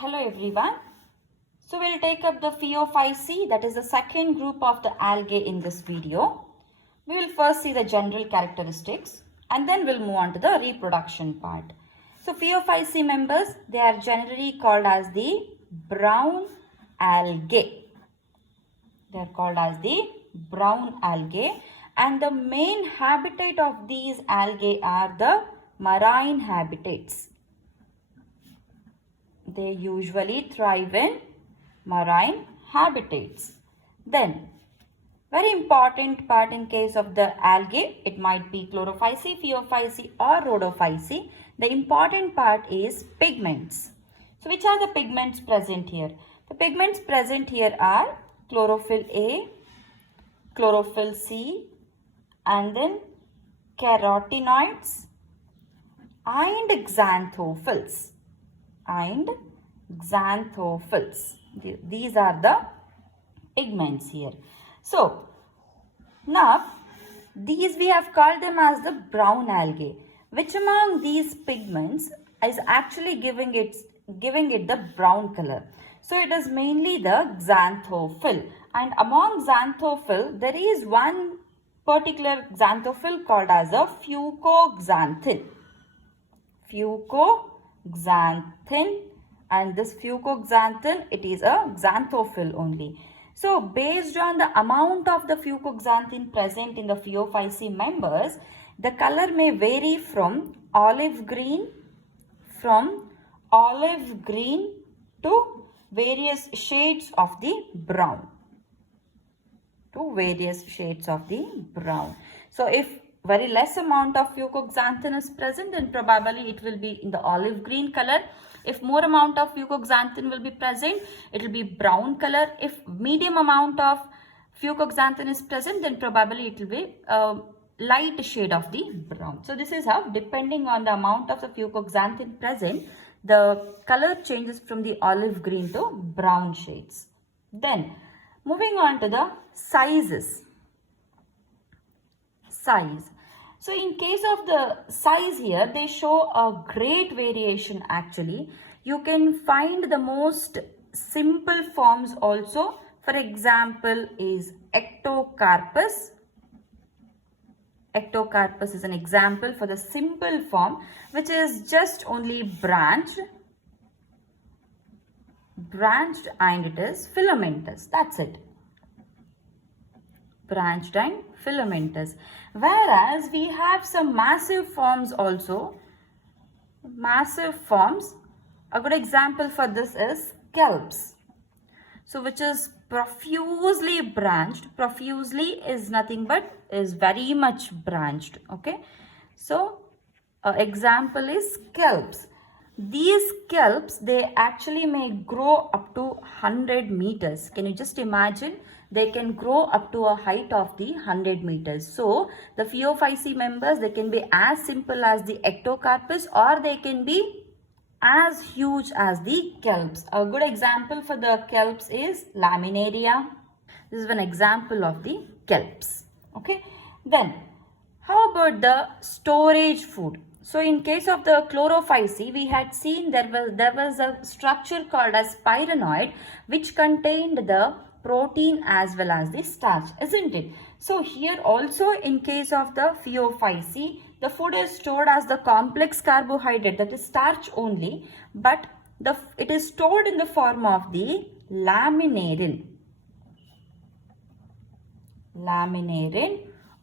Hello everyone. So we'll take up the Phaeophyceae, that is the second group of the algae in this video. We will first see the general characteristics and then we'll move on to the reproduction part. So Phaeophyceae members, they are generally called as the brown algae. They are called as the brown algae, and the main habitat of these algae are the marine habitats. They usually thrive in marine habitats. Then, very important part in case of the algae, it might be Chlorophyceae, Phaeophyceae or Rhodophyceae. The important part is pigments. So, which are the pigments present here? The pigments present here are chlorophyll A, chlorophyll C, and then carotenoids and xanthophylls. These are the pigments here. So now these we have called them as the brown algae. Which among these pigments is actually giving it the brown color? So it is mainly the xanthophyll, and among xanthophyll there is one particular xanthophyll called as a fucoxanthin. And this fucoxanthin, it is a xanthophyle only. So based on the amount of the fucoxanthin present in the Phaeophyceae members, the color may vary from olive green to various shades of the brown. So if very less amount of fucoxanthin is present, then probably it will be in the olive green color. If more amount of fucoxanthin will be present, it will be brown color. If medium amount of fucoxanthin is present, then probably it will be light shade of the brown. So this is how, depending on the amount of the fucoxanthin present, the color changes from the olive green to brown shades. Then moving on to the sizes. So in case of the size here, they show a great variation actually. You can find the most simple forms also. For example is Ectocarpus. Ectocarpus is an example for the simple form, which is just only branched and it is filamentous. That's it. Branched and filamentous. Whereas we have some massive forms also. Massive forms. A good example for this is Scalps. So which is profusely branched. Profusely is nothing but is very much branched. Okay. So example is Scalps. These scalps, they actually may grow up to 100 meters. Can you just imagine? They can grow up to a height of the 100 meters. So the Phaeophyceae members, they can be as simple as the Ectocarpus or they can be as huge as the kelps. A good example for the kelps is Laminaria. This is an example of the kelps. Okay. Then how about the storage food? So in case of the Chlorophyceae, we had seen there was a structure called as pyrenoid, which contained the protein as well as the starch, isn't it? So here also in case of the Phaeophyceae, the food is stored as the complex carbohydrate, that is starch only, but it is stored in the form of the laminarin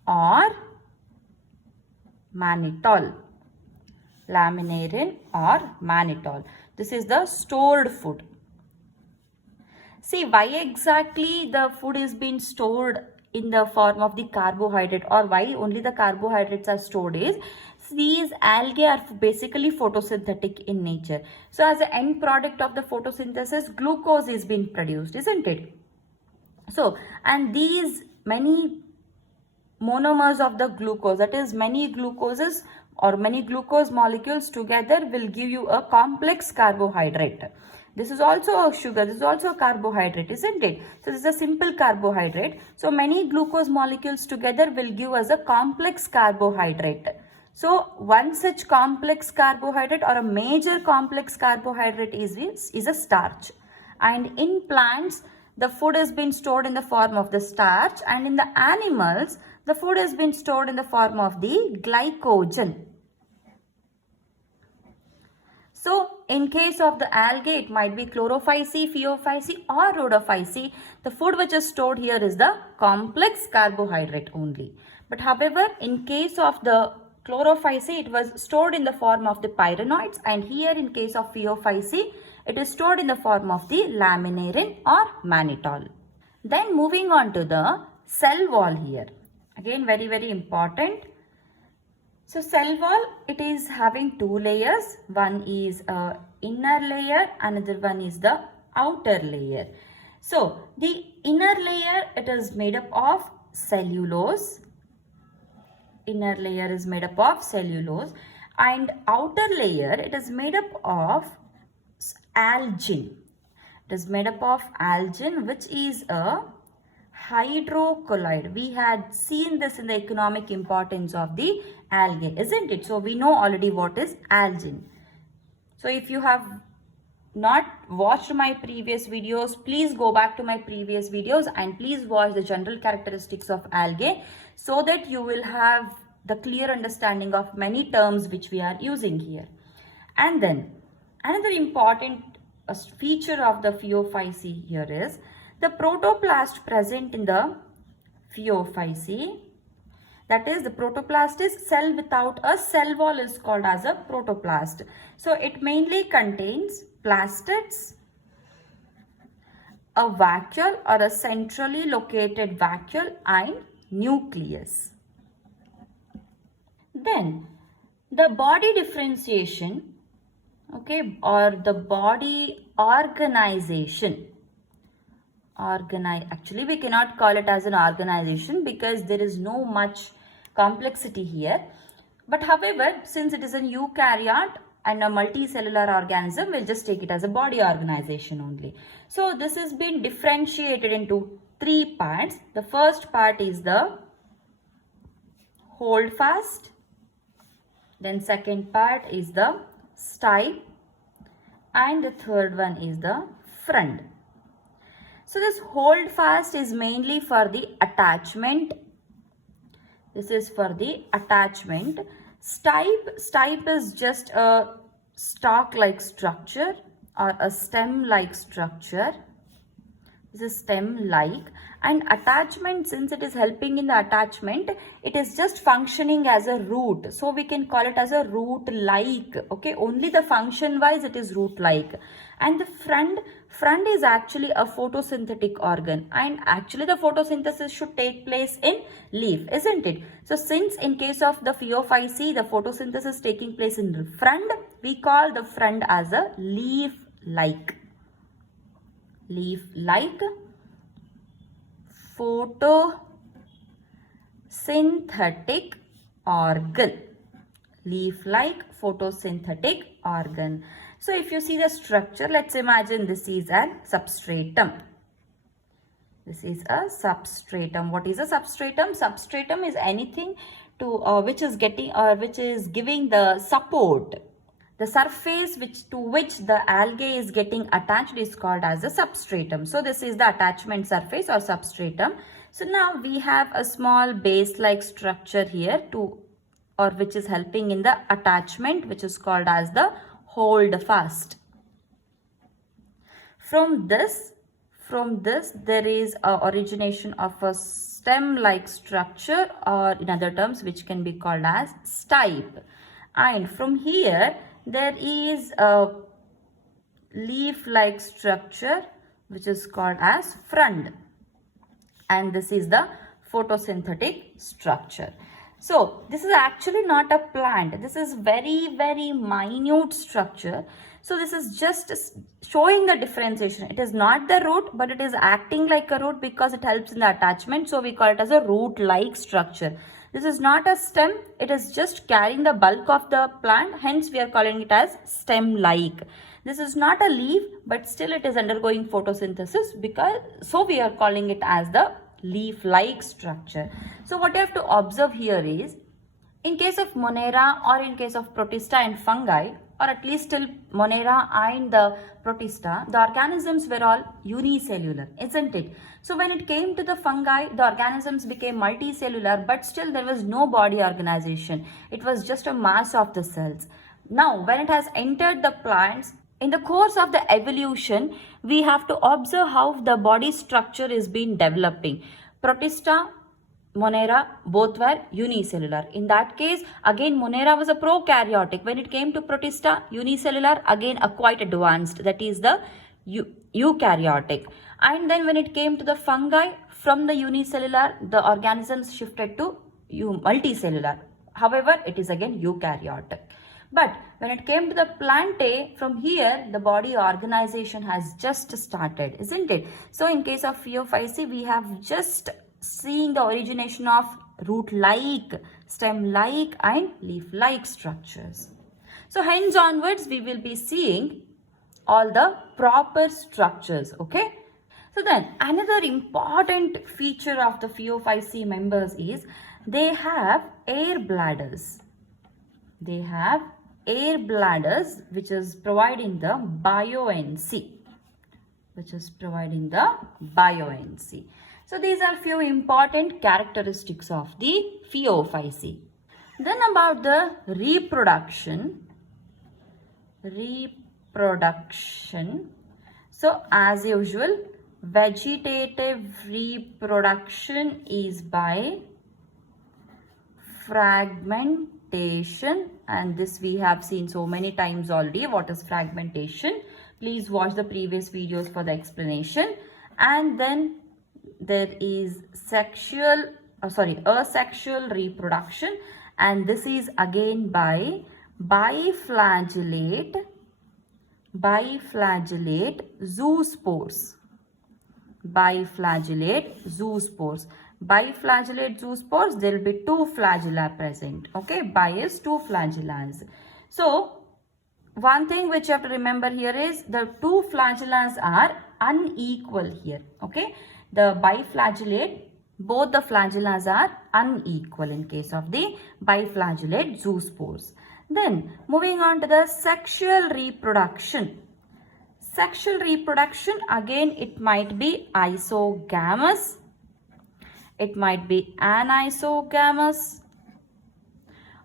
or mannitol. Laminarin or mannitol. This is the stored food. See, why exactly the food is being stored in the form of the carbohydrate, or why only the carbohydrates are stored is, these algae are basically photosynthetic in nature. So as an end product of the photosynthesis, glucose is being produced, isn't it? So, and these many monomers of the glucose, that is many glucoses or many glucose molecules together will give you a complex carbohydrate. This is also a sugar, this is also a carbohydrate, isn't it? So this is a simple carbohydrate. So many glucose molecules together will give us a complex carbohydrate. So one such complex carbohydrate or a major complex carbohydrate is a starch. And in plants, the food has been stored in the form of the starch, and in the animals, the food has been stored in the form of the glycogen. So in case of the algae, it might be chlorophyce, pheophyce or rhodophyce. The food which is stored here is the complex carbohydrate only. But however, in case of the chlorophyce, it was stored in the form of the pyrenoids, and here in case of pheophyce, it is stored in the form of the laminarin or mannitol. Then moving on to the cell wall here. Again, very, very important. So cell wall, it is having two layers. One is a inner layer, another one is the outer layer. So the inner layer, it is made up of cellulose. Inner layer is made up of cellulose, and outer layer, it is made up of algin. It is made up of algin, which is a hydrocolloid. We had seen this in the economic importance of the algae, isn't it? So we know already what is algin. So if you have not watched my previous videos, please go back to my previous videos and please watch the general characteristics of algae, so that you will have the clear understanding of many terms which we are using here. And then another important feature of the pheophyce here is the protoplast present in the pheophyce. That is, the protoplast is cell without a cell wall, is called as a protoplast. So it mainly contains plastids, a vacuole or a centrally located vacuole, and nucleus. Then the body differentiation, okay, or the body organization. Actually, we cannot call it as an organization because there is no much complexity here. But however, since it is an eukaryote and a multicellular organism, we'll just take it as a body organization only. So this has been differentiated into three parts. The first part is the holdfast. Then second part is the stipe. And the third one is the frond. So this holdfast is mainly for the attachment. This is for the attachment. Stipe is just a stalk-like structure or a stem-like structure. This is stem-like, and attachment, since it is helping in the attachment, it is just functioning as a root. So we can call it as a root-like. Okay, only the function-wise it is root-like. And the frond is actually a photosynthetic organ, and actually the photosynthesis should take place in leaf, isn't it? So since in case of the pheophyce, the photosynthesis taking place in the frond, we call the frond as a leaf-like. Leaf-like photosynthetic organ. Leaf-like photosynthetic organ. So if you see the structure, let's imagine this is a substratum. This is a substratum. What is a substratum? Substratum is anything to which is giving the support. The surface to which the algae is getting attached is called as a substratum. So this is the attachment surface or substratum. So now we have a small base-like structure here which is helping in the attachment, which is called as the holdfast. From this there is a origination of a stem-like structure, or in other terms which can be called as stipe. And from here there is a leaf-like structure which is called as frond, and this is the photosynthetic structure. So this is actually not a plant. This is very, very minute structure. So this is just showing the differentiation. It is not the root, but it is acting like a root because it helps in the attachment. So we call it as a root-like structure. This is not a stem. It is just carrying the bulk of the plant. Hence, we are calling it as stem-like. This is not a leaf, but still it is undergoing photosynthesis, so we are calling it as the leaf-like structure. So what you have to observe here is, In case of Monera or in case of Protista and fungi, or at least till Monera and the Protista, the organisms were all unicellular, isn't it? So when it came to the fungi, the organisms became multicellular, but still there was no body organization. It was just a mass of the cells. Now, when it has entered the plants, in the course of the evolution, we have to observe how the body structure is been developing. Protista, Monera, both were unicellular. In that case, again Monera was a prokaryotic. When it came to Protista, unicellular, again a quite advanced, that is the eukaryotic. And then when it came to the fungi, from the unicellular, the organisms shifted to multicellular. However, it is again eukaryotic. But when it came to the plantae, from here the body organization has just started, isn't it? So in case of Phaeophyceae, we have just seeing the origination of root-like, stem-like and leaf-like structures. So hence onwards we will be seeing all the proper structures, okay? So then another important feature of the Phaeophyceae members is they have air bladders. They have air bladders which is providing the buoyancy. So these are few important characteristics of the Phaeophyceae. Then about the reproduction. So as usual, vegetative reproduction is by fragmentation, and this we have seen so many times already. What is fragmentation? Please watch the previous videos for the explanation. And then there is asexual reproduction, and this is again by biflagellate zoospores. Biflagellate zoospores, there will be two flagella present. Okay, bi is two flagellas. So one thing which you have to remember here is the two flagellas are unequal here. Okay, the biflagellate, both the flagellas are unequal in case of the biflagellate zoospores. Then moving on to the sexual reproduction. Again it might be isogamous, it might be anisogamous,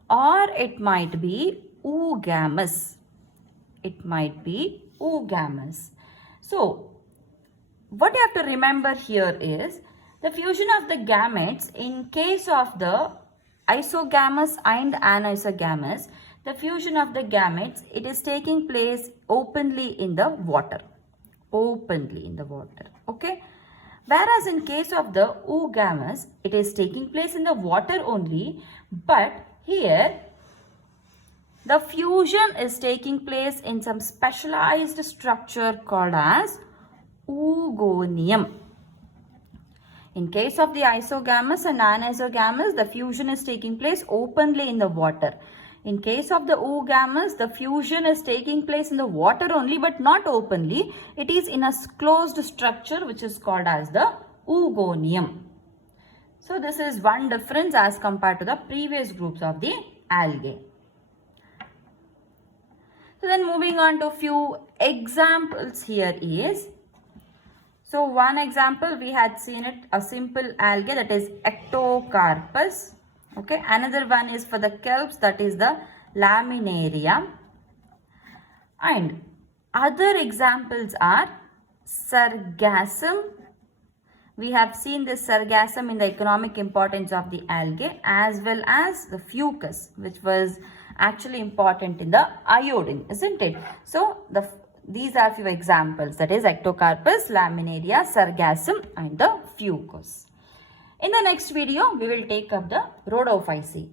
or it might be oogamous. So what you have to remember here is the fusion of the gametes. In case of the isogamous and anisogamous, the fusion of the gametes, it is taking place openly in the water. Okay. Whereas in case of the oogamous, it is taking place in the water only, but here the fusion is taking place in some specialized structure called as oogonium. In case of the isogamous and anisogamous, the fusion is taking place openly in the water. In case of the oogamous, the fusion is taking place in the water only, but not openly. It is in a closed structure which is called as the oogonium. So this is one difference as compared to the previous groups of the algae. So then moving on to a few examples here is, so one example we had seen it, a simple algae, that is Ectocarpus. Okay, another one is for the kelps, that is the Laminaria. And other examples are Sargassum. We have seen this Sargassum in the economic importance of the algae, as well as the Fucus, which was actually important in the iodine, isn't it? So these are few examples, that is Ectocarpus, Laminaria, Sargassum and the Fucus. In the next video, we will take up the Rhodophyceae.